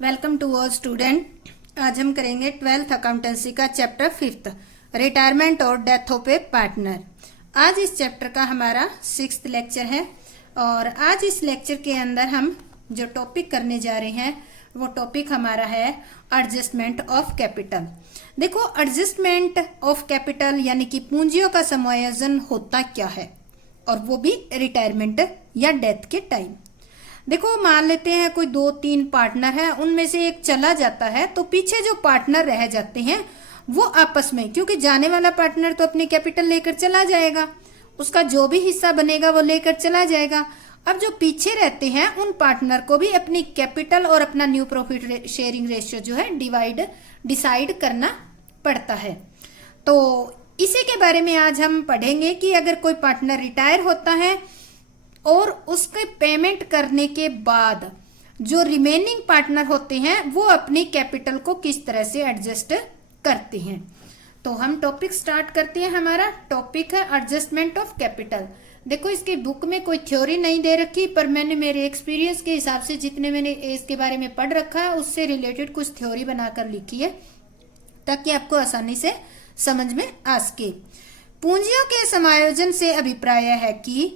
Welcome to all student. आज हम करेंगे 12th अकाउंटेंसी का चैप्टर 5th रिटायरमेंट और डेथ ऑफ ए पार्टनर। आज इस चैप्टर का हमारा 6th लेक्चर है और आज इस लेक्चर के अंदर हम जो टॉपिक करने जा रहे हैं वो टॉपिक हमारा है एडजस्टमेंट ऑफ कैपिटल। देखो, एडजस्टमेंट ऑफ कैपिटल यानी कि पूंजियों का समायोजन होता क्या है, और वो भी रिटायरमेंट या डेथ के टाइम। देखो, मान लेते हैं कोई 2-3 पार्टनर है, उनमें से एक चला जाता है तो पीछे जो पार्टनर रह जाते हैं वो आपस में, क्योंकि जाने वाला पार्टनर तो अपनी कैपिटल लेकर चला जाएगा, उसका जो भी हिस्सा बनेगा वो लेकर चला जाएगा। अब जो पीछे रहते हैं उन पार्टनर को भी अपनी कैपिटल और अपना न्यू प्रॉफिट शेयरिंग रेशियो जो है डिसाइड करना पड़ता है। तो इसी के बारे में आज हम पढ़ेंगे कि अगर कोई पार्टनर रिटायर होता है और उसके पेमेंट करने के बाद जो रिमेनिंग पार्टनर होते हैं वो अपनी कैपिटल को किस तरह से एडजस्ट करते हैं। तो हम टॉपिक स्टार्ट करते हैं। हमारा टॉपिक है एडजस्टमेंट ऑफ कैपिटल। देखो, इसकी बुक में कोई थ्योरी नहीं दे रखी, पर मैंने मेरे एक्सपीरियंस के हिसाब से जितने मैंने इसके बारे में पढ़ रखा है उससे रिलेटेड कुछ थ्योरी बनाकर लिखी है ताकि आपको आसानी से समझ में आ सके। पूंजियों के समायोजन से अभिप्राय है कि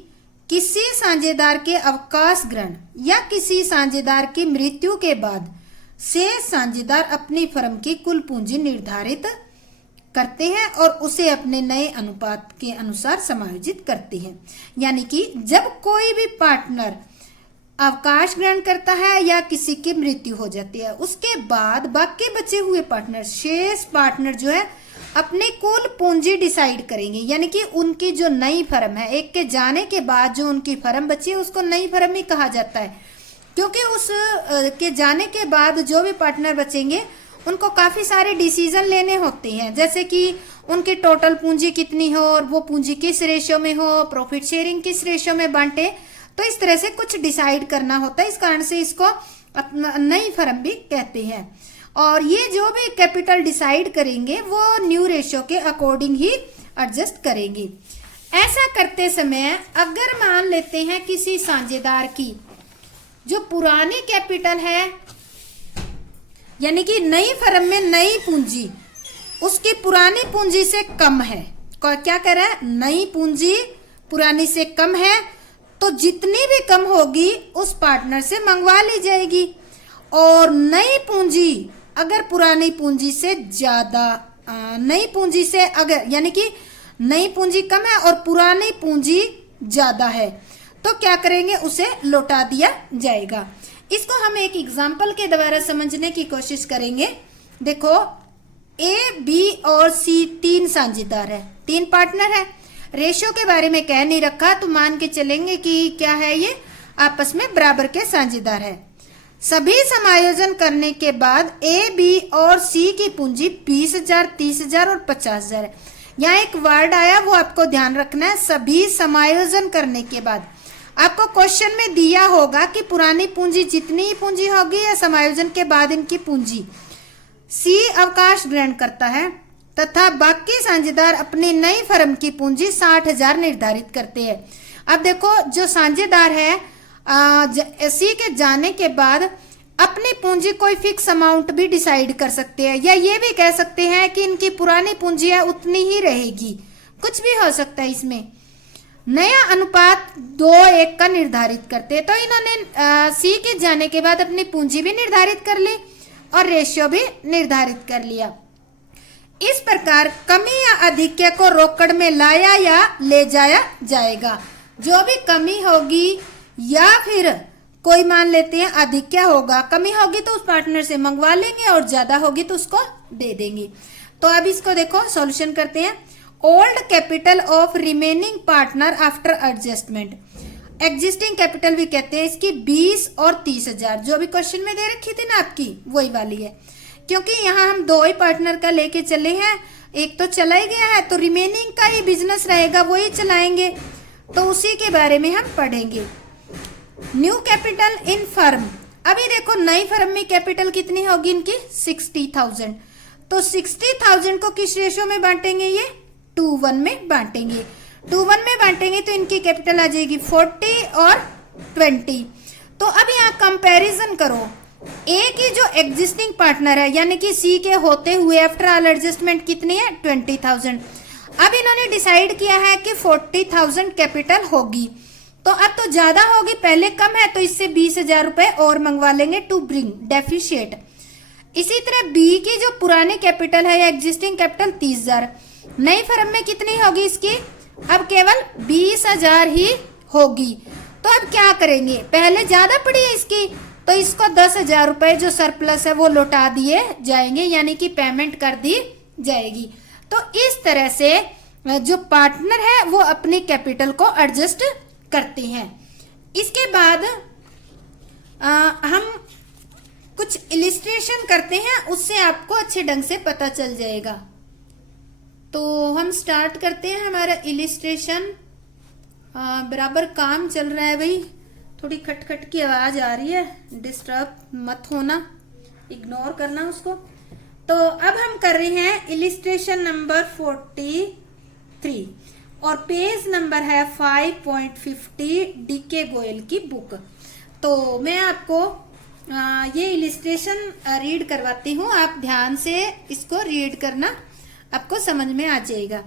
किसी साझेदार के अवकाश ग्रहण या किसी साझेदार की मृत्यु के बाद से साझेदार अपनी फर्म की कुल पूंजी निर्धारित करते हैं और उसे अपने नए अनुपात के अनुसार समायोजित करते हैं। यानी कि जब कोई भी पार्टनर अवकाश ग्रहण करता है या किसी की मृत्यु हो जाती है, उसके बाद बाकी बचे हुए पार्टनर, शेष पार्टनर जो है अपनी कुल पूंजी डिसाइड करेंगे। यानी कि उनकी जो नई फर्म है, एक के जाने के बाद जो उनकी फर्म बची है उसको नई फर्म ही कहा जाता है, क्योंकि उस के जाने के बाद जो भी पार्टनर बचेंगे उनको काफी सारे डिसीजन लेने होते हैं, जैसे कि उनकी टोटल पूंजी कितनी हो और वो पूंजी किस रेशियो में हो, प्रॉफिट शेयरिंग किस रेशियो में बांटे। तो इस तरह से कुछ डिसाइड करना होता है, इस कारण से इसको नई फर्म भी कहते हैं। और ये जो भी कैपिटल डिसाइड करेंगे वो न्यू रेशियो के अकॉर्डिंग ही एडजस्ट करेंगे। ऐसा करते समय अगर मान लेते हैं किसी साझेदार की जो पुरानी कैपिटल है, यानी कि नई फर्म में नई पूंजी उसकी पुरानी पूंजी से कम है, क्या कह रहा है, नई पूंजी पुरानी से कम है, तो जितनी भी कम होगी उस पार्टनर से मंगवा ली जाएगी। और नई पूंजी अगर पुरानी पूंजी से ज्यादा, नई पूंजी से अगर, यानी कि नई पूंजी कम है और पुरानी पूंजी ज्यादा है, तो क्या करेंगे, उसे लौटा दिया जाएगा। इसको हम एक एग्जांपल के द्वारा समझने की कोशिश करेंगे। देखो, ए, बी और सी 3 साझेदार है, 3 पार्टनर है। रेशियो के बारे में कह नहीं रखा, तो मान के चलेंगे कि क्या है, ये आपस में बराबर के साझेदार है। सभी समायोजन करने के बाद ए, बी और सी की पूंजी 20,000, 30,000 और 50,000 है। यहाँ एक वर्ड आया, वो आपको ध्यान रखना है। सभी समायोजन करने के बाद आपको क्वेश्चन में दिया होगा कि पुरानी पूंजी जितनी ही पूंजी होगी या समायोजन के बाद इनकी पूंजी। सी अवकाश ग्रहण करता है तथा बाकी साझेदार अपनी नई फर्म की पूंजी 60,000 निर्धारित करते हैं। अब देखो, जो साझेदार है सी के जाने के बाद अपनी पूंजी कोई फिक्स अमाउंट भी डिसाइड कर सकते हैं, या ये भी कह सकते हैं कि इनकी पुरानी पूंजी है उतनी ही रहेगी, कुछ भी हो सकता है। इसमें नया अनुपात 2:1 का निर्धारित करते हैं। तो इन्होंने सी के जाने के बाद अपनी पूंजी भी निर्धारित कर ली और रेशियो भी निर्धारित कर लिया। इस प्रकार कमी या अधिक्य को रोकड़ में लाया या ले जाया जाएगा। जो भी कमी होगी या फिर कोई मान लेते हैं अधिक्य होगा, कमी होगी तो उस पार्टनर से मंगवा लेंगे और ज्यादा होगी तो उसको दे देंगे। तो अब इसको देखो, सॉल्यूशन करते हैं। Old capital of remaining partner after adjustment, existing capital भी कहते हैं इसकी, 20 और 30,000 जो भी क्वेश्चन में दे रखी थी ना आपकी, वही वाली है। क्योंकि यहाँ हम 2 ही पार्टनर का लेके चले हैं, एक तो चला ही गया है, तो रिमेनिंग का ही बिजनेस रहेगा, वही चलाएंगे, तो उसी के बारे में हम पढ़ेंगे। न्यू कैपिटल इन फर्म, अभी देखो नई फर्म में कैपिटल कितनी होगी इनकी, 60,000। तो 60,000 को किस रेशियो में बांटेंगे, ये 2:1 में बांटेंगे। 2:1 में बांटेंगे तो इनकी कैपिटल आ जाएगी 40 और 20। तो अब यहाँ कंपैरिजन करो, ए की जो एग्जिस्टिंग पार्टनर है यानी कि सी के होते हुए आफ्टर ऑल एडजस्टमेंट कितनी है 20,000। अब इन्होंने डिसाइड किया है कि 40,000 कैपिटल होगी, तो अब तो ज्यादा होगी, पहले कम है तो इससे 20,000 रुपए और मंगवा लेंगे टू ब्रिंग डेफिशिएट। इसी तरह बी की जो पुरानी कैपिटल है या एग्जिस्टिंग कैपिटल 30,000, नई फर्म में कितनी होगी इसकी, अब केवल 20,000 ही होगी। तो अब क्या करेंगे, पहले ज्यादा पड़ी है इसकी, तो इसको 10,000 रुपए जो सरप्लस है वो लौटा दिए जाएंगे, यानी कि पेमेंट कर दी जाएगी। तो इस तरह से जो पार्टनर है वो अपनी कैपिटल को एडजस्ट करते हैं। इसके बाद हम कुछ इलिस्ट्रेशन करते हैं, उससे आपको अच्छे ढंग से पता चल जाएगा। तो हम स्टार्ट करते हैं हमारा इलिस्ट्रेशन। बराबर काम चल रहा है भाई, थोड़ी खटखट की आवाज आ रही है, डिस्टर्ब मत होना, इग्नोर करना उसको। तो अब हम कर रहे हैं इलिस्ट्रेशन नंबर 43 और पेज नंबर है 5.50 डीके गोयल की बुक। तो मैं आपको ये इलिस्ट्रेशन रीड करवाती हूँ, आप ध्यान से इसको रीड करना, आपको समझ में आ जाएगा।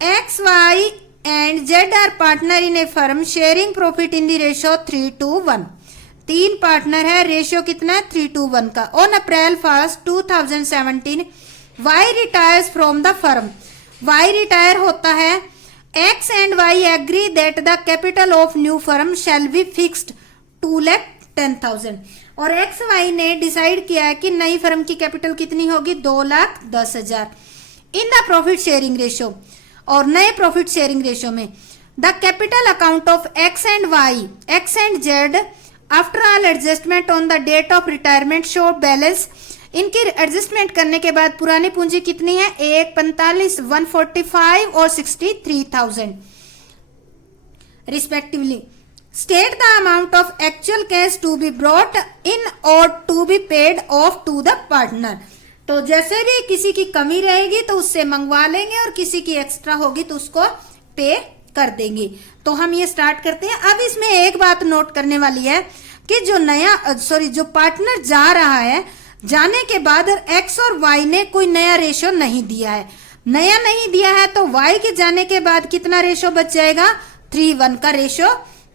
X Y and Z are partner in a firm sharing profit in the ratio 3:1। तीन पार्टनर है, रेशियो कितना है 3:1 का। On April 1, 2017 Y retires from the firm. Y retire होता है। X and Y agree that the capital of new firm shall be fixed 2,10,000। और x Y ने decide किया है कि नई फर्म की कैपिटल कितनी होगी 2,10,000 in the profit sharing ratio. और नए प्रॉफिट शेयरिंग रेशियो में the capital account of X and Y, X and Z after all adjustment on the date of retirement show balance. इनकी एडजस्टमेंट करने के बाद पुरानी पूंजी कितनी है 1,45,000, 145 और 63,000 respectively. State the amount of actual cash to be brought in और to be paid off to the partner. तो जैसे भी किसी की कमी रहेगी तो उससे मंगवा लेंगे और किसी की एक्स्ट्रा होगी तो उसको पे कर देंगे। तो हम ये स्टार्ट करते हैं। अब इसमें एक बात नोट करने वाली है कि जो पार्टनर जा रहा है, जाने के बाद एक्स और वाई ने कोई नया रेशो नहीं दिया है। नया नहीं दिया है तो वाई के जाने के बाद कितना रेशो बच जाएगा 3:1 का रेशो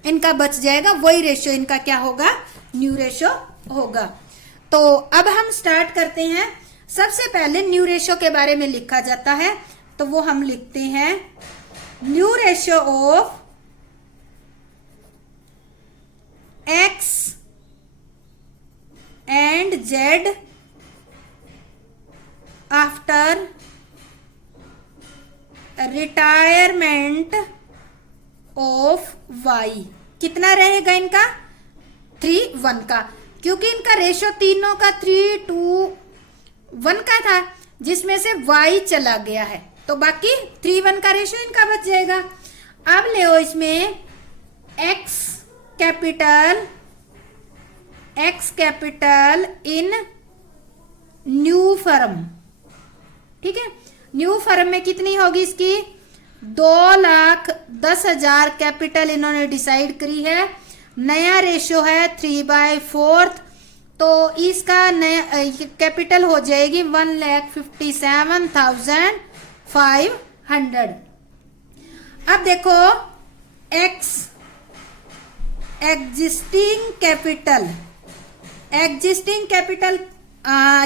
इनका बच जाएगा। वही रेशो इनका क्या होगा न्यू रेशो होगा। तो अब हम स्टार्ट करते हैं। सबसे पहले न्यू रेशो के बारे में लिखा जाता है, तो वो हम लिखते हैं new ratio of X and Z after retirement of Y. कितना रहेगा इनका 3:1 का, क्योंकि इनका रेशो तीनों का 3:1 का था, जिसमें से वाई चला गया है, तो बाकी 3:1 का रेशो इनका बच जाएगा। अब ले इसमें x capital in new firm. ठीक है, न्यू फर्म में कितनी होगी इसकी 2,10,000 कैपिटल इन्होंने डिसाइड करी है। नया रेशो है 3/4, तो इसका नया कैपिटल हो जाएगी 1,57,500। अब देखो एक्स एग्जिस्टिंग कैपिटल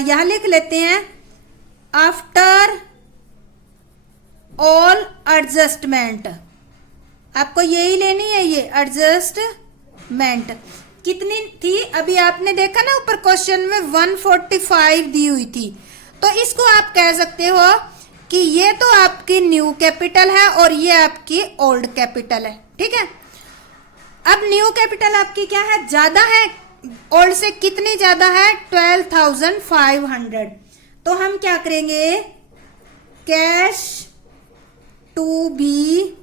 यहां लिख लेते हैं आफ्टर ऑल एडजस्टमेंट। आपको यही लेनी है, ये एडजस्टमेंट कितनी थी अभी आपने देखा ना ऊपर क्वेश्चन में 145 दी हुई थी। तो इसको आप कह सकते हो कि ये तो आपकी न्यू कैपिटल है और ये आपकी ओल्ड कैपिटल है। ठीक है, अब न्यू कैपिटल आपकी क्या है ज्यादा है, ओल्ड से कितनी ज्यादा है 12,500। तो हम क्या करेंगे cash to be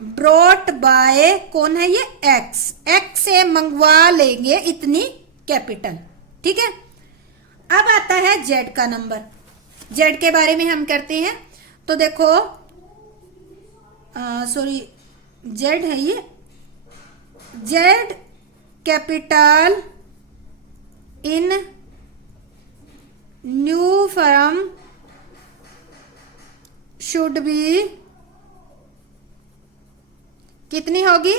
brought by कौन है ये एक्स से मंगवा लेंगे इतनी कैपिटल। ठीक है, अब आता है जेड का नंबर। जेड के बारे में हम करते हैं। तो देखो जेड है ये, Z capital in new firm should be कितनी होगी?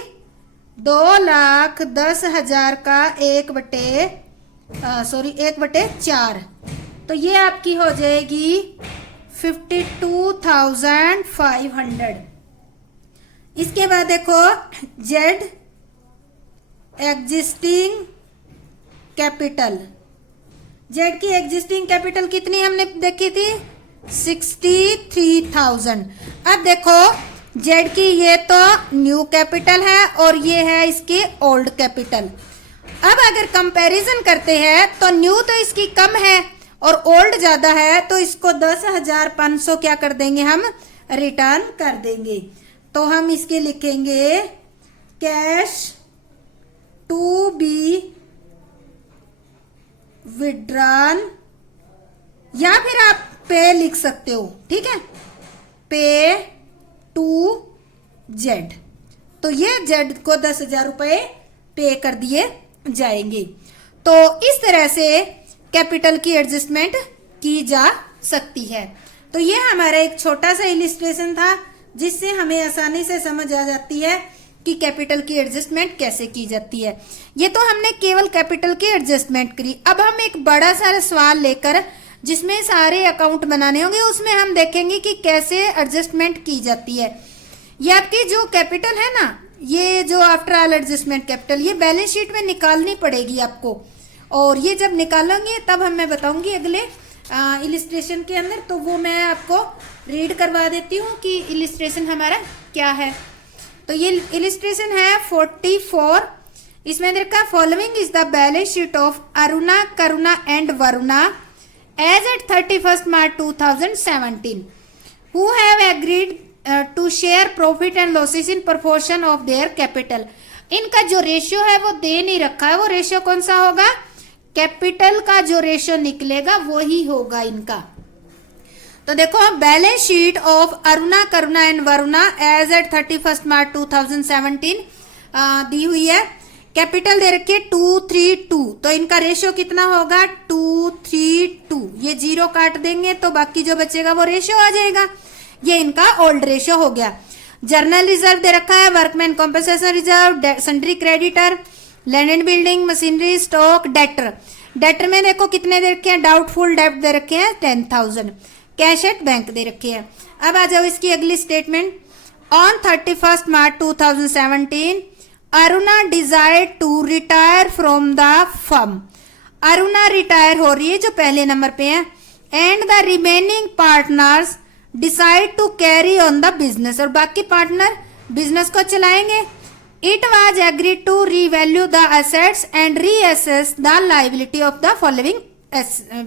2,10,000 का 1/4, तो ये आपकी हो जाएगी 52,500। इसके बाद देखो जेड एग्जिस्टिंग कैपिटल, जेड की एग्जिस्टिंग कैपिटल कितनी हमने देखी थी? 63,000। अब देखो जेड की ये तो न्यू कैपिटल है और ये है इसकी ओल्ड कैपिटल। अब अगर कंपैरिजन करते हैं तो न्यू तो इसकी कम है और ओल्ड ज्यादा है, तो इसको 10,500 क्या कर देंगे हम? रिटर्न कर देंगे। तो हम इसके लिखेंगे कैश टू बी विड्रॉन, या फिर आप पे लिख सकते हो, ठीक है, पे टू जेड। तो ये जेड को 10,000 रुपए पे कर दिए जाएंगे। तो इस तरह से कैपिटल की एडजस्टमेंट की जा सकती है। तो ये हमारा एक छोटा सा इलिस्ट्रेशन था जिससे हमें आसानी से समझ आ जाती है कि कैपिटल की एडजस्टमेंट कैसे की जाती है। ये तो हमने केवल कैपिटल की एडजस्टमेंट करी। अब हम एक बड़ा सारा सवाल लेकर जिसमें सारे अकाउंट बनाने होंगे उसमें हम देखेंगे कि कैसे एडजस्टमेंट की जाती है। ये आपकी जो कैपिटल है ना, ये जो आफ्टर ऑल एडजस्टमेंट कैपिटल, ये बैलेंस शीट में निकालनी पड़ेगी आपको, और ये जब निकालेंगे तब मैं बताऊंगी अगले इलिस्ट्रेशन के अंदर। तो वो मैं आपको रीड करवा देती हूँ कि इलिस्ट्रेशन हमारा क्या है। तो ये इलिस्ट्रेशन है 44। इसमें देखा following is the balance sheet of Aruna, Karuna and Varuna as at 31st March 2017 who have agreed to share profit and losses in proportion of their capital। इनका जो रेशियो है वो दे नहीं रखा है। वो रेशियो कौन सा होगा? कैपिटल का जो रेशियो निकलेगा वही होगा इनका। तो देखो balance sheet of Aruna, Karuna and Varuna as at 31st March 2017 दी हुई है। कैपिटल दे रखी है 232, तो इनका रेशियो कितना होगा? 232। ये 0 काट देंगे तो बाकी जो बचेगा वो रेशियो आ जाएगा। ये इनका ओल्ड रेशियो हो गया। जर्नल रिजर्व दे रखा है, workman compensation reserve, sundry creditor, land and building, machinery, stock, debtor. Debtor में देखो कितने दे रखे हैं? डाउटफुल डेब्ट दे रखे हैं 10,000। कैश एट बैंक दे रखे हैं। अब आ जाओ इसकी अगली statement. On 31st March 2017 Aruna desired to retire from the firm. Aruna retire हो रही है जो पहले नंबर पे है। And the remaining partners decide to carry on the business, और बाकी पार्टनर बिजनेस को चलाएंगे। It was agreed to revalue the assets and reassess the liability of the following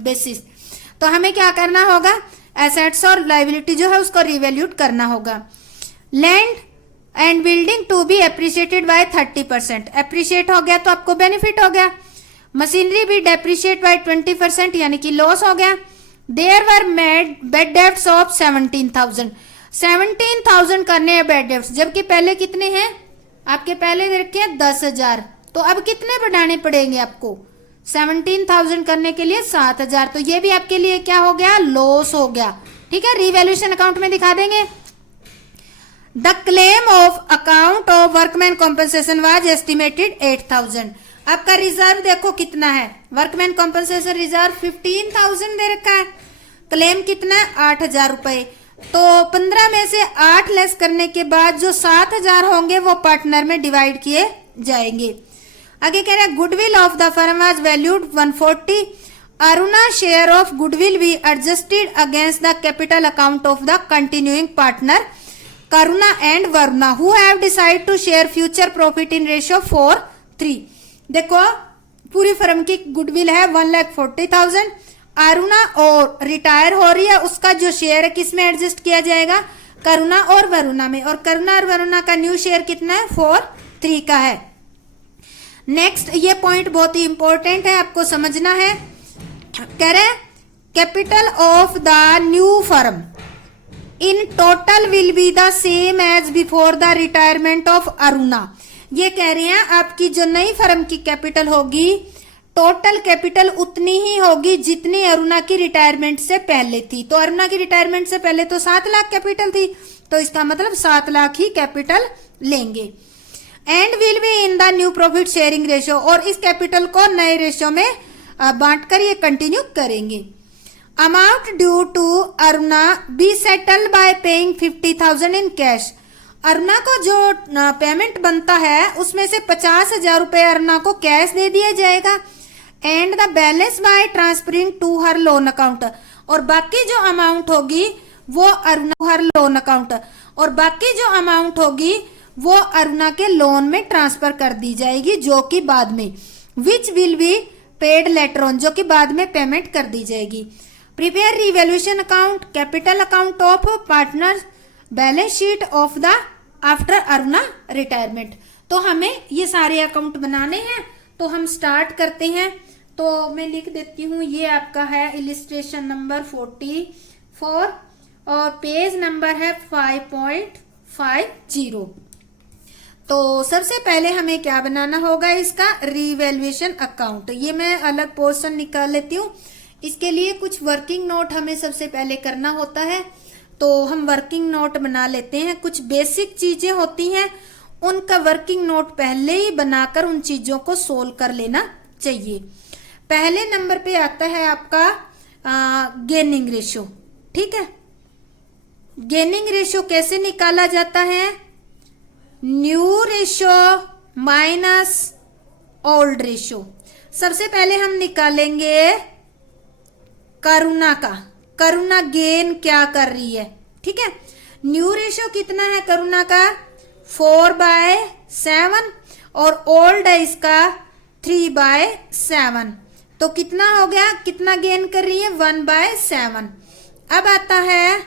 basis. तो हमें क्या करना होगा? एसेट्स और लायबिलिटी जो है उसको रिवैल्यूट करना होगा। Land and building to be appreciated by 30%, appreciate हो गया तो आपको बेनिफिट हो गया। मशीनरी भी डेप्रिशिएट बाय 20%, यानी कि लॉस हो गया। There were made bad debts of 17,000 करने हैं बेड डेब्ट्स, जबकि पहले कितने हैं आपके? पहले रखे हैं 10,000, तो अब कितने बढ़ाने पड़ेंगे आपको? 17,000 करने के लिए 7,000, तो ये भी आपके लिए क्या हो गया? लॉस हो गया। ठीक है, रिवैल्यूएशन अकाउंट में दिखा देंगे। The claim of account of workman compensation was estimated 8,000। आपका रिजर्व देखो कितना है? वर्कमैन कॉम्पेंसेशन रिजर्व 15,000 दे रखा है। क्लेम कितना है? 8,000 रुपए। तो 15 में से 8 लेस करने के बाद जो 7,000 होंगे वो पार्टनर में डिवाइड किए जाएंगे। आगे कह रहे हैं goodwill of the firm was valued 140। Aruna share of goodwill be adjusted against the capital account of the continuing partner Karuna and Varuna who have decide to share future profit in ratio 4:3। देखो पूरी firm की goodwill है 1,40,000। अरुणा और retire हो रही है, उसका जो शेयर है किसमें एडजस्ट किया जाएगा? करुणा और वरुणा में। और करुणा और वरुणा का न्यू शेयर कितना है? 4:3 का है। नेक्स्ट ये पॉइंट बहुत ही इंपॉर्टेंट है, आपको समझना है। कह रहे capital of the new firm in total will be the same as before the retirement of Aruna. ये कह रहे हैं आपकी जो नई फर्म की कैपिटल होगी, टोटल कैपिटल उतनी ही होगी जितनी अरुणा की रिटायरमेंट से पहले थी। तो अरुणा की रिटायरमेंट से पहले तो 7 लाख कैपिटल थी, तो इसका मतलब 7 लाख ही कैपिटल लेंगे। And will be in the new profit sharing ratio, और इस कैपिटल को नए रेशियो में बांटकर ये कंटिन्यू करेंगे। Amount due to Aruna be settled by paying 50,000 in cash. Aruna को जो पेमेंट बनता है उसमें से 50,000 रुपए अरुणा को कैश दे दिया जाएगा। And the balance by transferring to her loan account, और बाकी जो अमाउंट होगी वो अरुणा हर लोन अकाउंट, और बाकी जो अमाउंट होगी वो अरुणा के लोन में ट्रांसफर कर दी जाएगी, जो कि बाद में which will be paid later on, जो कि बाद में पेमेंट कर दी जाएगी। Prepare revaluation account, capital account of partner, balance sheet of the after Aruna retirement. तो हमें ये सारे अकाउंट बनाने हैं, तो हम स्टार्ट करते हैं। तो मैं लिख देती हूँ, ये आपका है इलिस्ट्रेशन नंबर 44 और पेज नंबर है 5.50। तो सबसे पहले हमें क्या बनाना होगा, इसका रिवैल्यूएशन अकाउंट। ये मैं अलग पोर्शन निकाल लेती हूँ। इसके लिए कुछ वर्किंग नोट हमें सबसे पहले करना होता है, तो हम वर्किंग नोट बना लेते हैं। कुछ बेसिक चीजें होती हैं, उनका वर्किंग नोट पहले ही बनाकर उन चीजों को सोल्व कर लेना चाहिए। पहले नंबर पे आता है आपका गेनिंग रेशियो। ठीक है, गेनिंग रेशियो कैसे निकाला जाता है? New ratio minus old ratio. सबसे पहले हम निकालेंगे करुणा का, करुणा गेन क्या कर रही है। ठीक है, न्यू रेशियो कितना है करुणा का? 4/7, और ओल्ड है इसका 3/7। तो कितना हो गया, कितना गेन कर रही है? 1/7। अब आता है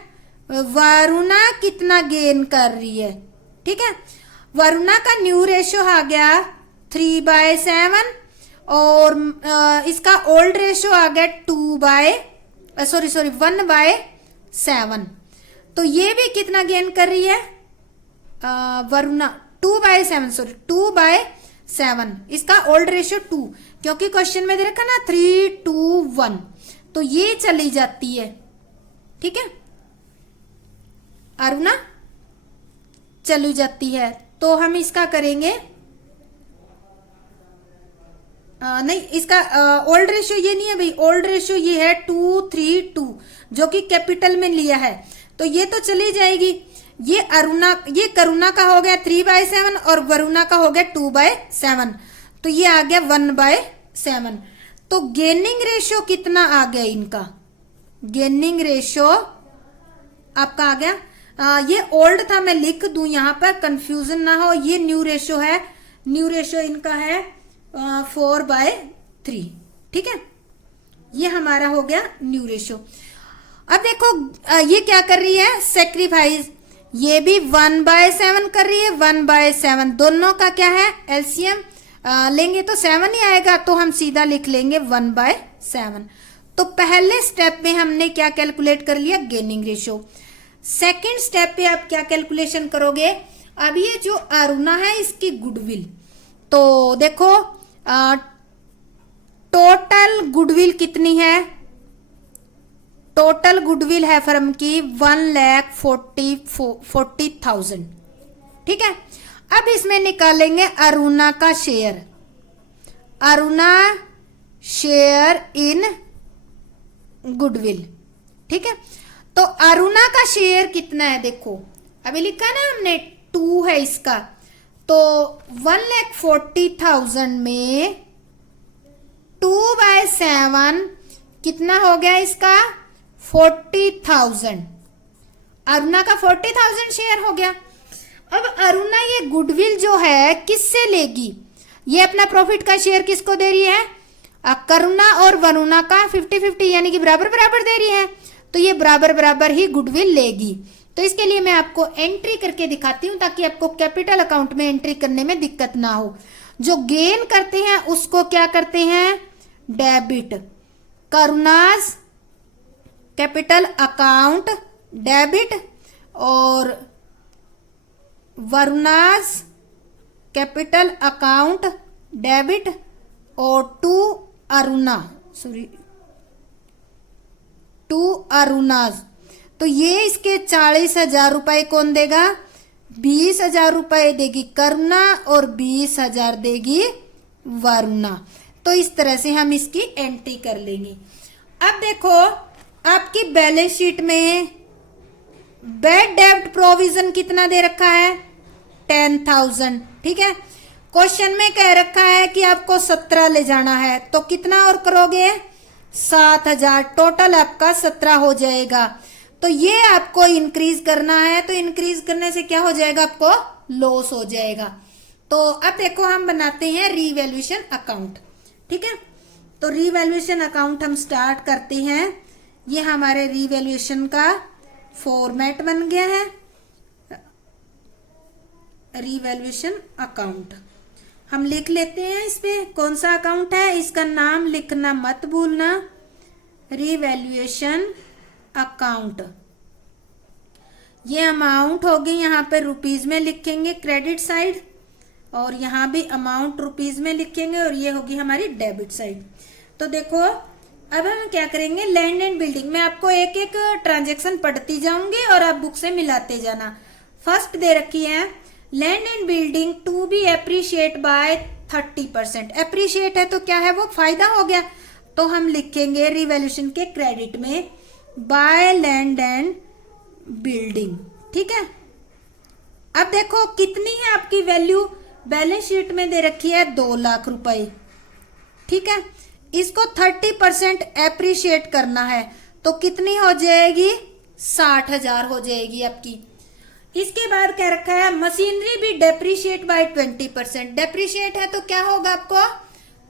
वरुणा कितना गेन कर रही है। ठीक है, वरुणा का न्यू रेशियो आ गया 3/7, और इसका ओल्ड रेशियो आ गया 1/7। तो ये भी कितना गेन कर रही है वरुणा? 2/7। इसका ओल्ड रेशियो 2, क्योंकि क्वेश्चन में दे रखा ना 3:2:1, तो ये चली जाती है। ठीक है, अरुणा चली जाती है। तो हम इसका करेंगे नहीं, इसका ओल्ड रेशियो ये नहीं है भाई, ओल्ड रेशियो ये है 2:3:2, जो कि कैपिटल में लिया है, तो ये तो चली जाएगी। ये करुणा का हो गया 3/7 और वरुणा का हो गया 2/7, तो ये आ गया 1/7। तो गेनिंग रेशियो कितना आ गया इनका? गेनिंग रेशियो आपका आ गया, ये ओल्ड था, मैं लिख दूं यहाँ पर कंफ्यूजन ना हो। ये न्यू रेशियो है, न्यू रेशियो इनका है 4/3। ठीक है, ये हमारा हो गया न्यू रेशियो। अब देखो ये क्या कर रही है, सेक्रीफाइस। ये भी 1/7 कर रही है, 1/7। दोनों का क्या है, एलसीएम लेंगे तो 7 ही आएगा, तो हम सीधा लिख लेंगे 1/7। तो पहले स्टेप में हमने क्या कैलकुलेट कर लिया, गेनिंग रेशियो। सेकेंड स्टेप पे आप क्या कैलकुलेशन करोगे? अब ये जो अरुणा है इसकी गुडविल, तो देखो टोटल गुडविल कितनी है? टोटल गुडविल है फर्म की 1,40,000। ठीक है, अब इसमें निकालेंगे अरुणा का share, Aruna share in goodwill. ठीक है, तो अरुणा का शेयर कितना है? देखो अभी लिखा ना हमने 2 है इसका, तो 1,40,000 में 2/7 कितना हो गया इसका? 40,000। अरुणा का 40,000 शेयर हो गया। अब अरुणा ये गुडविल जो है किससे लेगी? ये अपना प्रॉफिट का शेयर किसको दे रही है? करुणा और वरुणा का 50-50, यानी कि बराबर बराबर दे रही है, तो ये बराबर बराबर ही गुडविल लेगी। तो इसके लिए मैं आपको एंट्री करके दिखाती हूँ, ताकि आपको कैपिटल अकाउंट में एंट्री करने में दिक्कत ना हो। जो गेन करते हैं उसको क्या करते हैं, डेबिट। करुणाज कैपिटल अकाउंट डेबिट, और वरुणाज कैपिटल अकाउंट डेबिट और टू अरुणाज। तो ये इसके 40,000 रुपए कौन देगा? 20,000 रुपए देगी करुणा और 20,000 देगी वरुणा। तो इस तरह से हम इसकी एंट्री कर लेंगे। अब देखो आपकी बैलेंस शीट में बैड डेब्ट प्रोविजन कितना दे रखा है? 10,000। ठीक है, क्वेश्चन में कह रखा है कि आपको 17 ले जाना है, तो कितना और करोगे? 7,000। टोटल आपका 17 हो जाएगा। तो ये आपको इंक्रीज करना है, तो इंक्रीज करने से क्या हो जाएगा? आपको लॉस हो जाएगा। तो अब देखो हम बनाते हैं रीवैल्यूएशन अकाउंट। ठीक है, तो रीवैल्यूएशन अकाउंट हम स्टार्ट करते हैं। ये हमारे रीवैल्यूएशन का फॉर्मेट बन गया है, रीवैल्यूएशन अकाउंट। हम लिख लेते हैं इस पे कौन सा अकाउंट है, इसका नाम लिखना मत भूलना, रीवैल्यूएशन अकाउंट। ये अमाउंट होगी, यहाँ पे रुपीज में लिखेंगे क्रेडिट साइड, और यहाँ भी अमाउंट रुपीज में लिखेंगे, और ये होगी हमारी डेबिट साइड। तो देखो अब हम क्या करेंगे, लैंड एंड बिल्डिंग में आपको एक एक ट्रांजेक्शन पढ़ती जाऊंगी और आप बुक से मिलाते जाना। फर्स्ट दे रखी है land and building to be appreciate by 30%। Appreciate है तो क्या है, वो फायदा हो गया। तो हम लिखेंगे रिवैल्यूएशन के क्रेडिट में बाय लैंड एंड बिल्डिंग। ठीक है, अब देखो कितनी है आपकी वैल्यू, बैलेंस शीट में दे रखी है 2 लाख रुपए। ठीक है, इसको 30% एप्रिशिएट करना है, तो कितनी हो जाएगी? 60,000 हो जाएगी आपकी। इसके बाद क्या रखा है, मशीनरी भी डेप्रिशिएट बाय 20%। डेप्रिशिएट है तो क्या होगा, आपको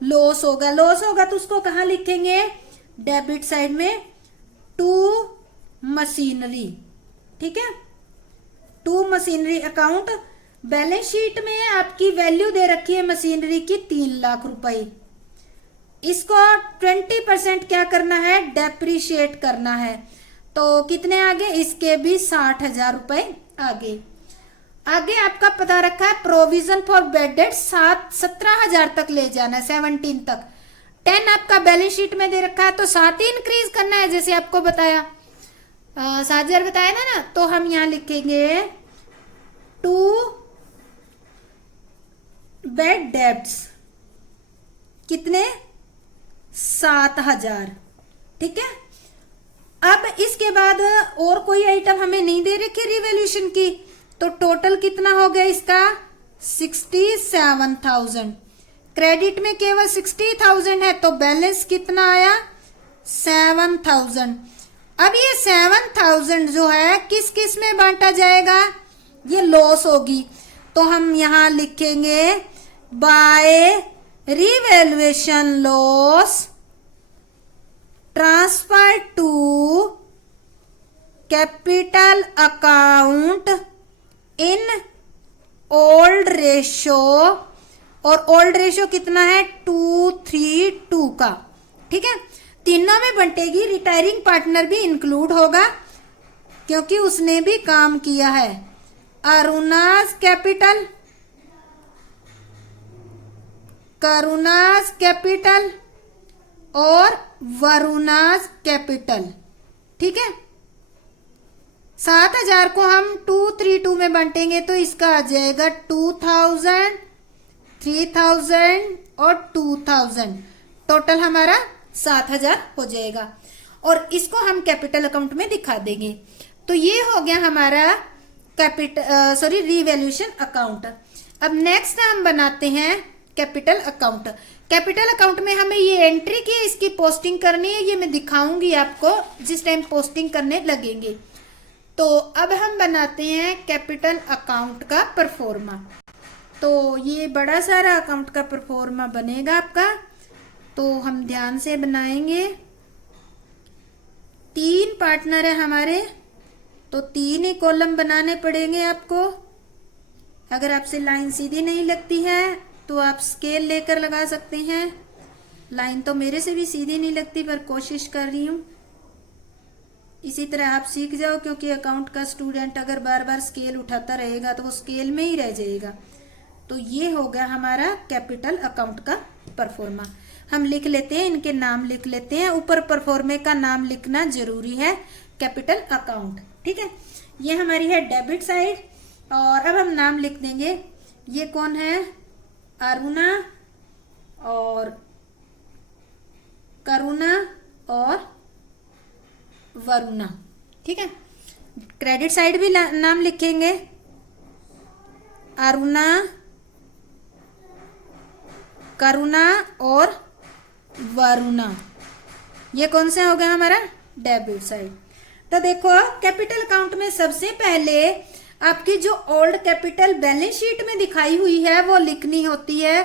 लॉस होगा। लॉस होगा तो उसको कहाँ लिखेंगे? डेबिट साइड में टू मशीनरी। ठीक है, to machinery account. Balance sheet में आपकी वैल्यू दे रखी है मशीनरी की 3 लाख रुपए। इसको 20% क्या करना है, डेप्रिशिएट करना है। तो कितने आगे, इसके भी 60,000 रुपए आगे। आगे आपका पता रखा है प्रोविजन फॉर बैड डेट 17,000 तक ले जाना है, 17 तक। 10 आपका बैलेंस शीट में दे रखा है, तो 7 ही इंक्रीज करना है, जैसे आपको बताया 7,000 बताया ना। तो हम यहाँ लिखेंगे टू बैड डेब्ट्स कितने, 7,000। ठीक है, अब इसके बाद और कोई आइटम हमें नहीं दे रखी रिवैल्यूएशन की, तो टोटल कितना हो गया इसका 67,000। क्रेडिट में केवल 60,000 है, तो बैलेंस कितना आया 7,000। अब ये 7,000 जो है किस किस में बांटा जाएगा, ये लॉस होगी। तो हम यहां लिखेंगे by revaluation loss transfer to capital account in old ratio, और ओल्ड रेशो कितना है 2:3:2 का। ठीक है, तीनों में बंटेगी, रिटायरिंग पार्टनर भी इंक्लूड होगा क्योंकि उसने भी काम किया है। अरुणास कैपिटल, करुणास कैपिटल और वरुणास कैपिटल। ठीक है, 7,000 को हम 2:3:2 में बांटेंगे तो इसका आ जाएगा 2,000, 3,000 और 2,000। टोटल हमारा 7,000 हो जाएगा, और इसको हम कैपिटल अकाउंट में दिखा देंगे। तो ये हो गया हमारा रिवैल्यूएशन अकाउंट। अब नेक्स्ट हम बनाते हैं कैपिटल अकाउंट। कैपिटल अकाउंट में हमें ये एंट्री की इसकी पोस्टिंग करनी है, ये मैं दिखाऊंगी आपको जिस टाइम पोस्टिंग करने लगेंगे। तो अब हम बनाते हैं कैपिटल अकाउंट का परफॉर्मा। तो ये बड़ा सारा अकाउंट का परफॉर्मा बनेगा आपका, तो हम ध्यान से बनाएंगे। 3 पार्टनर है हमारे, तो 3 ही कॉलम बनाने पड़ेंगे आपको। अगर आपसे लाइन सीधी नहीं लगती है तो आप स्केल लेकर लगा सकते हैं। लाइन तो मेरे से भी सीधी नहीं लगती, पर कोशिश कर रही हूँ। इसी तरह आप सीख जाओ, क्योंकि अकाउंट का स्टूडेंट अगर बार बार स्केल उठाता रहेगा तो वो स्केल में ही रह जाएगा। तो ये हो गया हमारा कैपिटल अकाउंट का परफॉर्मा। हम लिख लेते हैं, इनके नाम लिख लेते हैं। ऊपर परफॉर्मे का नाम लिखना जरूरी है, कैपिटल अकाउंट। ठीक है, ये हमारी है डेबिट साइड। और अब हम नाम लिख देंगे, ये कौन है, अरुणा और करुणा और वरुणा। ठीक है, क्रेडिट साइड भी नाम लिखेंगे, अरुणा, करुणा और वरुणा। ये कौन सा हो गया हमारा, डेबिट साइड। तो देखो कैपिटल अकाउंट में सबसे पहले आपकी जो ओल्ड कैपिटल बैलेंस शीट में दिखाई हुई है वो लिखनी होती है।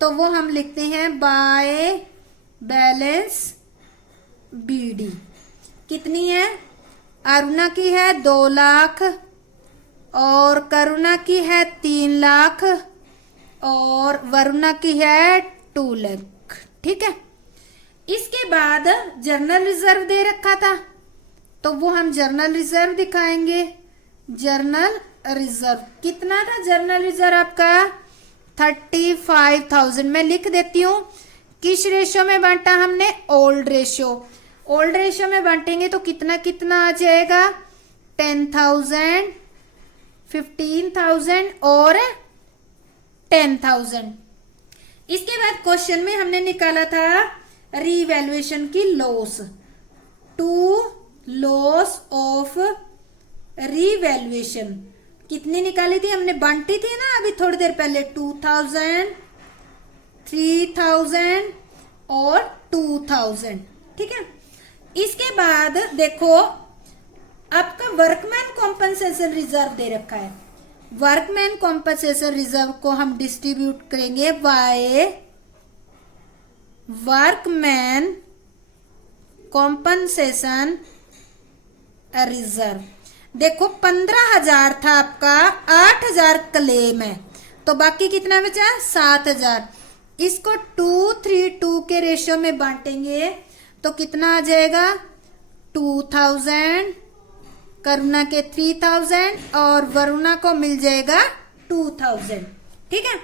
तो वो हम लिखते हैं बाय बैलेंस बीडी। कितनी है, अरुणा की है 2 लाख और करुणा की है 3 लाख और वरुणा की है 2 लाख। ठीक है, इसके बाद जर्नल रिजर्व दे रखा था, तो वो हम जर्नल रिजर्व दिखाएंगे। जर्नल रिजर्व कितना था, जर्नल रिजर्व आपका 35,000 में लिख देती हूँ। किस रेशो में बांटा हमने, ओल्ड रेशो। ओल्ड रेशो में बांटेंगे तो कितना कितना आ जाएगा, 10,000, 15,000 और 10,000। इसके बाद क्वेश्चन में हमने निकाला था रीवैल्यूएशन की loss, to loss of revaluation कितनी निकाली थी हमने, बांटी थी ना अभी थोड़ी देर पहले, 2,000, 3,000 और 2,000। ठीक है, इसके बाद देखो आपका वर्कमैन कॉम्पनसेशन रिजर्व दे रखा है। वर्कमैन कॉम्पनसेशन रिजर्व को हम डिस्ट्रीब्यूट करेंगे बाय वर्कमैन कॉम्पनसेशन रिजर्व। देखो 15,000 था आपका, 8,000 क्लेम है, तो बाकी कितना बचा, 7,000। इसको 2:3:2 के रेशियो में बांटेंगे तो कितना आ जाएगा, 2,000, करुणा के 3,000 और वरुणा को मिल जाएगा 2,000। ठीक है,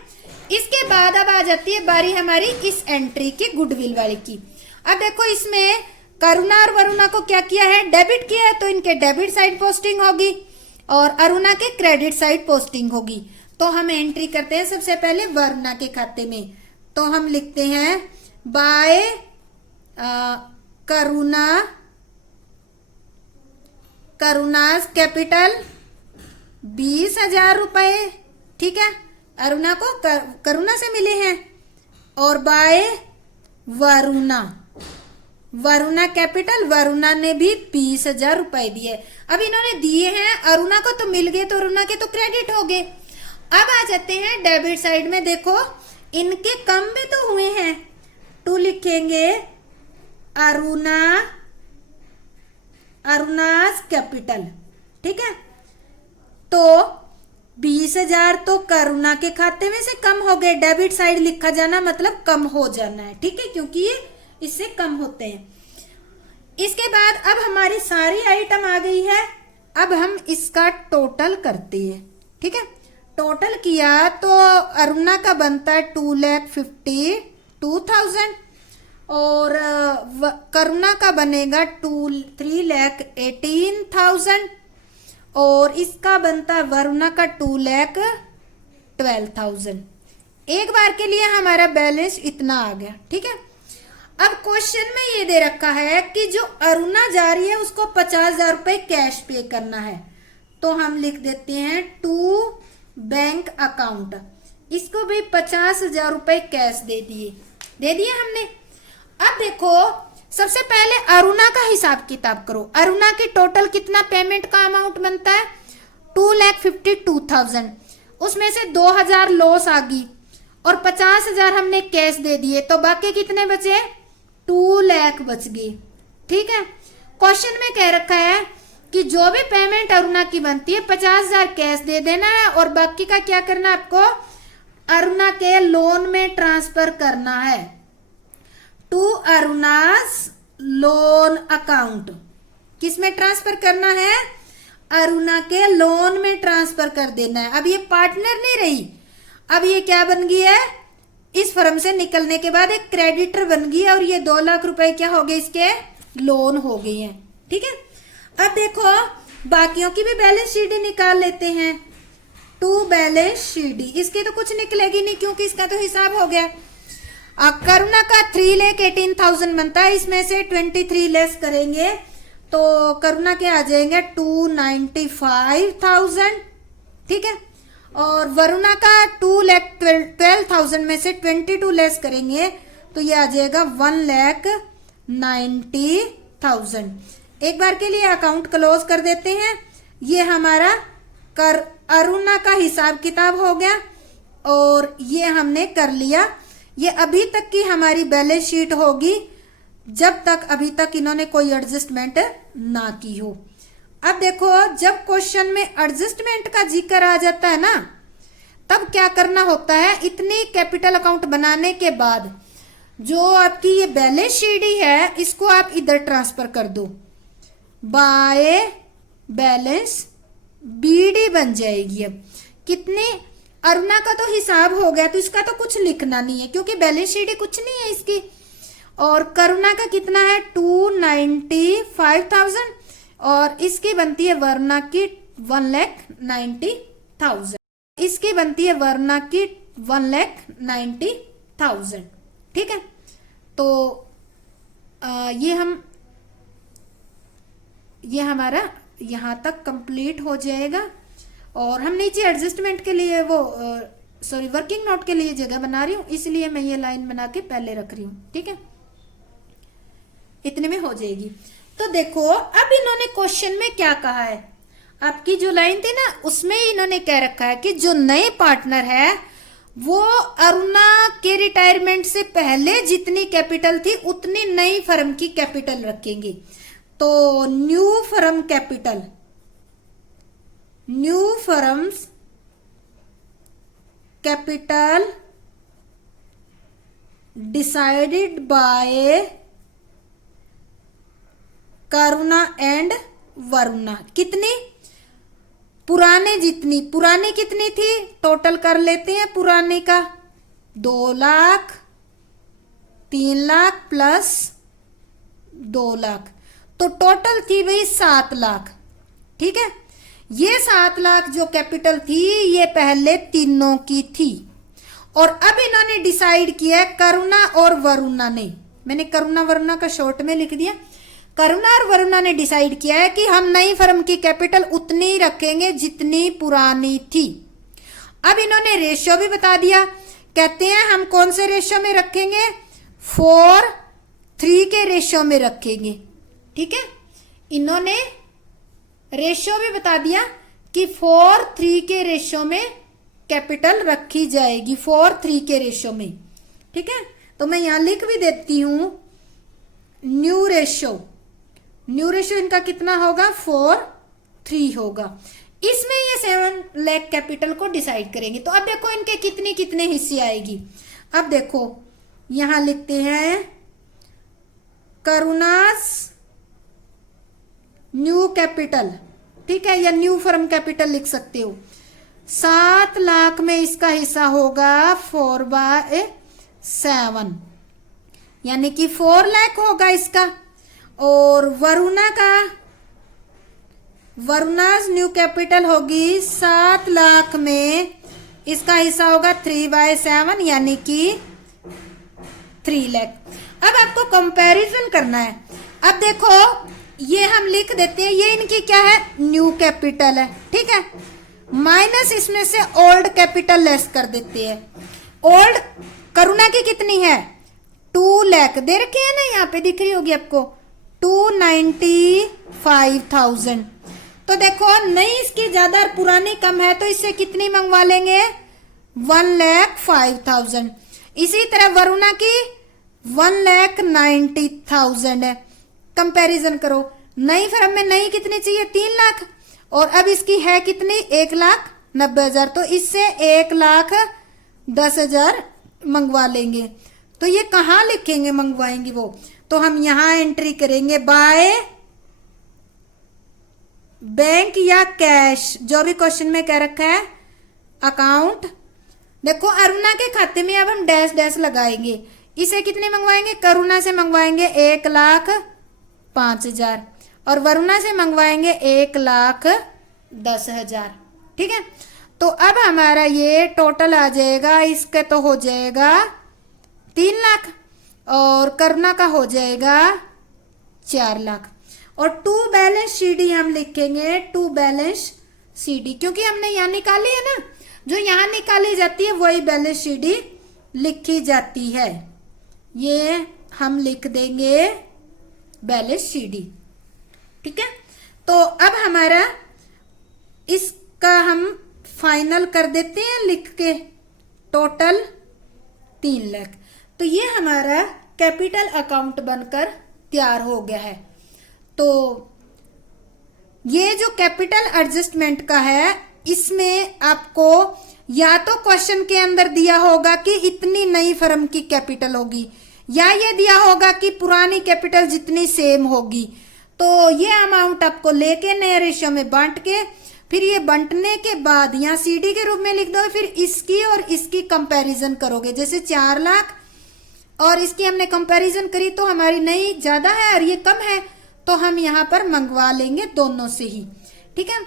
इसके बाद अब आ जाती है बारी हमारी इस एंट्री की, गुडविल वाली की। अब देखो इसमें करुणा और वरुणा को क्या किया है, डेबिट किया है, तो इनके डेबिट साइड पोस्टिंग होगी और अरुणा के क्रेडिट साइड पोस्टिंग होगी। तो हम एंट्री करते हैं सबसे पहले वरुणा के खाते में, तो हम लिखते हैं बाय करुणास कैपिटल 20,000 रुपए। ठीक है, अरुणा को करुणा से मिले हैं। और बाय वरुणा कैपिटल, वरुणा ने भी 20,000 रुपए दिए। अब इन्होंने दिए हैं, अरुणा को तो मिल गए, तो अरुणा के तो क्रेडिट हो गए। अब आ जाते हैं डेबिट साइड में, देखो इनके कम भी तो हुए हैं, 2 लिखेंगे अरुणास कैपिटल। ठीक है, तो 20,000 तो करुणा के खाते में से कम हो गए, डेबिट साइड लिखा जाना मतलब कम हो जाना है। ठीक है, क्योंकि ये इससे कम होते हैं। इसके बाद अब हमारी सारी आइटम आ गई है, अब हम इसका टोटल करते हैं। ठीक है, टोटल किया तो अरुणा का बनता है 2,52,000 और करुणा का बनेगा 3,18,000 और इसका बनता है वरुणा का 2,12,000। एक बार के लिए हमारा बैलेंस इतना आ गया। ठीक है, अब क्वेश्चन में ये दे रखा है कि जो अरुणा जा रही है उसको 50,000 रुपए कैश पे करना है, तो हम लिख देते हैं टू बैंक अकाउंट। इसको भी 50,000 रुपए कैश दे दिए हमने। अब देखो सबसे पहले अरुणा का हिसाब किताब करो। अरुणा की टोटल कितना पेमेंट का अमाउंट बनता है, 2,52,000। उसमें से 2,000 लॉस आ गई और 50,000 हमने कैश दे दिए, तो बाकी कितने बचे, 2 लाख बच गए। ठीक है, क्वेश्चन में कह रखा है कि जो भी पेमेंट अरुणा की बनती है 50,000 कैश दे देना है और बाकी का क्या करना है, आपको अरुणा के लोन में ट्रांसफर करना है, टू अरुणास लोन अकाउंट। किस में ट्रांसफर करना है, अरुणा के लोन में ट्रांसफर कर देना है। अब ये पार्टनर नहीं रही, अब ये क्या बन गई है, इस फर्म से निकलने के बाद एक क्रेडिटर बन गई और ये 2 लाख रुपए क्या हो गए, इसके लोन हो गए हैं। ठीक है, अब देखो बाकियों की भी बैलेंस शीट निकाल लेते हैं। टू बैलेंस शीट, इसकी तो कुछ निकलेगी नहीं क्योंकि इसका तो हिसाब हो गया। करुणा का 3,18,000 बनता है, इसमें से 23 लेस करेंगे तो करुणा के आ जाएंगे 295,000। ठीक है, और वरुणा का 2,12,000 में से 22 लेस करेंगे तो ये आ जाएगा 1,90,000। एक बार के लिए अकाउंट क्लोज कर देते हैं। ये हमारा अरुणा का हिसाब किताब हो गया और ये हमने कर लिया। ये अभी तक की हमारी बैलेंस शीट होगी जब तक अभी तक इन्होंने कोई एडजस्टमेंट ना की हो। अब देखो जब क्वेश्चन में एडजस्टमेंट का जिक्र आ जाता है ना, तब क्या करना होता है, इतनी कैपिटल अकाउंट बनाने के बाद जो आपकी ये बैलेंस शीट है इसको आप इधर ट्रांसफर कर दो, बाय बैलेंस बीडी बन जाएगी। अब कितने, अरुणा का तो हिसाब हो गया तो इसका तो कुछ लिखना नहीं है क्योंकि बैलेंस शीट कुछ नहीं है इसकी। और करुणा का कितना है 295,000 और इसकी बनती है वरुणा की 1,90,000। इसकी बनती है वरुणा की 1,90,000। ठीक है, तो ये हमारा यहां तक कंप्लीट हो जाएगा और हम नीचे एडजस्टमेंट के लिए वर्किंग नोट के लिए जगह बना रही हूं, इसलिए मैं ये लाइन बना के पहले रख रही हूं। ठीक है, इतने में हो जाएगी। तो देखो अब इन्होंने क्वेश्चन में क्या कहा है, आपकी जो लाइन थी ना उसमें इन्होंने कह रखा है कि जो नए पार्टनर है वो अरुणा के रिटायरमेंट से पहले जितनी कैपिटल थी उतनी नई फर्म की कैपिटल रखेंगे। तो new firm capital, new firms capital decided by Karuna and Varuna. कितनी, पुराने जितनी, पुरानी कितनी थी, टोटल कर लेते हैं। पुराने का 2 लाख, 3 लाख प्लस 2 लाख, तो टोटल थी भाई 7 लाख। ठीक है, ये 7 लाख जो कैपिटल थी ये पहले तीनों की थी और अब इन्होंने डिसाइड किया करुणा और वरुणा ने, मैंने करुणा वरुणा का शॉर्ट में लिख दिया, करुणा और वरुणा ने डिसाइड किया है कि हम नई फर्म की कैपिटल उतनी रखेंगे जितनी पुरानी थी। अब इन्होंने रेशियो भी बता दिया, कहते हैं हम कौन से रेशियो में रखेंगे, 4:3 के रेशियो में रखेंगे। ठीक है, इन्होंने रेशियो भी बता दिया कि 4:3 के रेशियो में कैपिटल रखी जाएगी, 4:3 के रेशियो में। ठीक है, तो मैं यहां लिख भी देती हूं न्यू रेशियो, न्यू रेशियो इनका कितना होगा 4:3 होगा। इसमें ये 7 लाख कैपिटल को डिसाइड करेंगे। तो अब देखो इनके कितने कितने हिस्से आएगी। अब देखो यहां लिखते हैं करुणास न्यू कैपिटल, ठीक है, या न्यू फर्म कैपिटल लिख सकते हो। 7 लाख में इसका हिस्सा होगा 4/7 यानी कि 4 लाख होगा इसका। और वरुणा का, वरुणास न्यू कैपिटल होगी 7 लाख में इसका हिस्सा होगा 3/7 यानी कि 3 लाख। अब आपको कंपैरिजन करना है। अब देखो ये हम लिख देते हैं, ये इनकी क्या है, न्यू कैपिटल है। ठीक है, माइनस इसमें से ओल्ड कैपिटल लेस कर देते हैं। ओल्ड करुणा की कितनी है 2 लाख, दे रखे है ना, यहाँ पे दिख रही होगी आपको 295,000। तो देखो नई इसकी ज्यादा पुरानी कम है तो इससे कितनी मंगवा लेंगे 1,05,000। इसी तरह वरुणा की 1,90,000 है। कंपैरिजन करो, नई फर्म में नई कितनी चाहिए 3 लाख और अब इसकी है कितनी 1,90,000, तो इससे 1,10,000 मंगवा लेंगे। तो ये कहाँ लिखेंगे मंगवाएंगे वो, तो हम यहां एंट्री करेंगे बाय बैंक या कैश, जो भी क्वेश्चन में कह रखा है अकाउंट। देखो अरुणा के खाते में अब हम डैश डैश लगाएंगे। इसे कितने मंगवाएंगे? करुणा से मंगवाएंगे 1,05,000 और वरुणा से मंगवाएंगे 1,10,000। ठीक है, तो अब हमारा ये टोटल आ जाएगा, इसका तो हो जाएगा 3 लाख और करुणा का हो जाएगा 4 लाख। और टू बैलेंस सीडी हम लिखेंगे, टू बैलेंस सीडी, क्योंकि हमने यहाँ निकाली है ना, जो यहाँ निकाली जाती है वही बैलेंस सीडी लिखी जाती है। ये हम लिख देंगे बैलेंस सीडी। ठीक है, तो अब हमारा इसका हम फाइनल कर देते हैं लिख के, टोटल 3 लाख। तो ये हमारा कैपिटल अकाउंट बनकर तैयार हो गया है। तो ये जो कैपिटल एडजस्टमेंट का है, इसमें आपको या तो क्वेश्चन के अंदर दिया होगा कि इतनी नई फर्म की कैपिटल होगी, या ये दिया होगा कि पुरानी कैपिटल जितनी सेम होगी। तो ये अमाउंट आपको लेके नए रेशियो में बांट के, फिर ये बांटने के बाद यहाँ सीडी के रूप में लिख दो, फिर इसकी और इसकी कंपैरिजन करोगे। जैसे 4 लाख और इसकी हमने कंपैरिजन करी तो हमारी नई ज्यादा है और ये कम है, तो हम यहाँ पर मंगवा लेंगे दोनों से ही। ठीक है,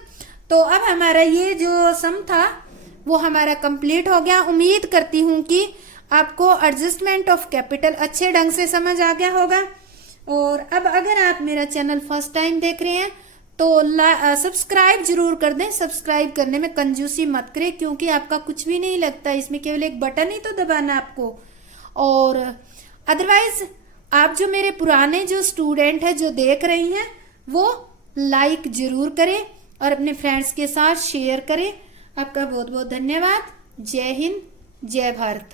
तो अब हमारा ये जो सम था वो हमारा कंप्लीट हो गया। उम्मीद करती हूँ कि आपको एडजस्टमेंट ऑफ कैपिटल अच्छे ढंग से समझ आ गया होगा। और अब अगर आप मेरा चैनल फर्स्ट टाइम देख रहे हैं तो सब्सक्राइब जरूर कर दें। सब्सक्राइब करने में कंजूसी मत करें, क्योंकि आपका कुछ भी नहीं लगता, इसमें केवल एक बटन ही तो दबाना आपको। और अदरवाइज आप जो मेरे पुराने जो स्टूडेंट है जो देख रही हैं, वो लाइक जरूर करें और अपने फ्रेंड्स के साथ शेयर करें। आपका बहुत बहुत धन्यवाद। जय हिंद, जय भारत।